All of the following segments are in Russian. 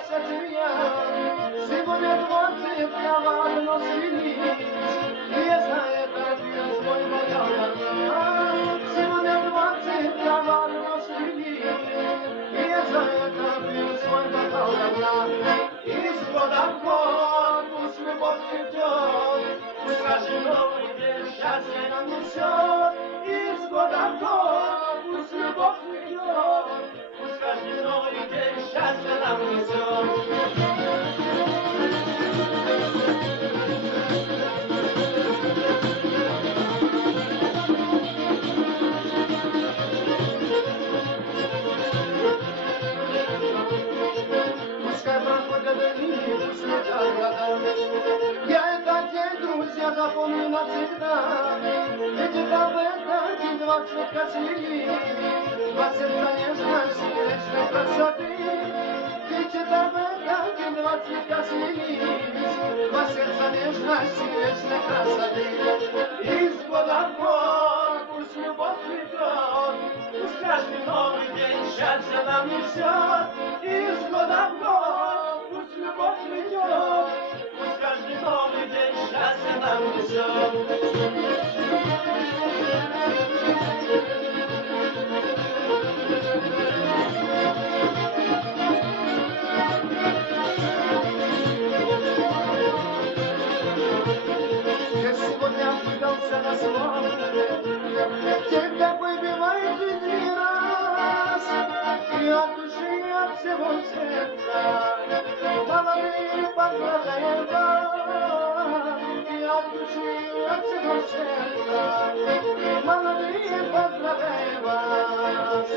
красоте, сегодня 20 носились, не знает один свой бокал. Сегодня 20 носились, не знает один свой бокал. Из года в год пусть любовь цветет, пусть каждый новый день счастье нам несет. Из года в год пусть любовь цветет, пусть каждый новый день счастье нам несет. Пускай проходят дни, пусть летят года, я этот день, друзья, запомню навсегда. Ведь это в этот день 20 косились, 20 нежности, вечной красоты. Ведь это в этот день 20 косились, 20 нежности, вечной красоты. Из года в год пусть любовь цветет, пусть каждый новый день счастье нам несет. Из года в год пусть любовь цветет, пусть каждый новый день счастье нам несет. Я сегодня выдался на слово, день такой бывает в жизни раз, и от души, и от всего сердца молодые поздравляем вас, и от души, и от всего сердца молодые поздравляем вас.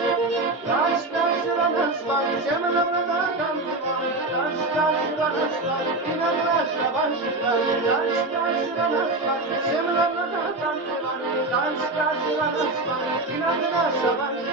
Красная на свадьбе, всем нам надо танцевать, красная на свадьбе, и нам наша ваша красная на свадьбе, всем нам надо танцевать, красная на свадьбе, и нам наша ваша.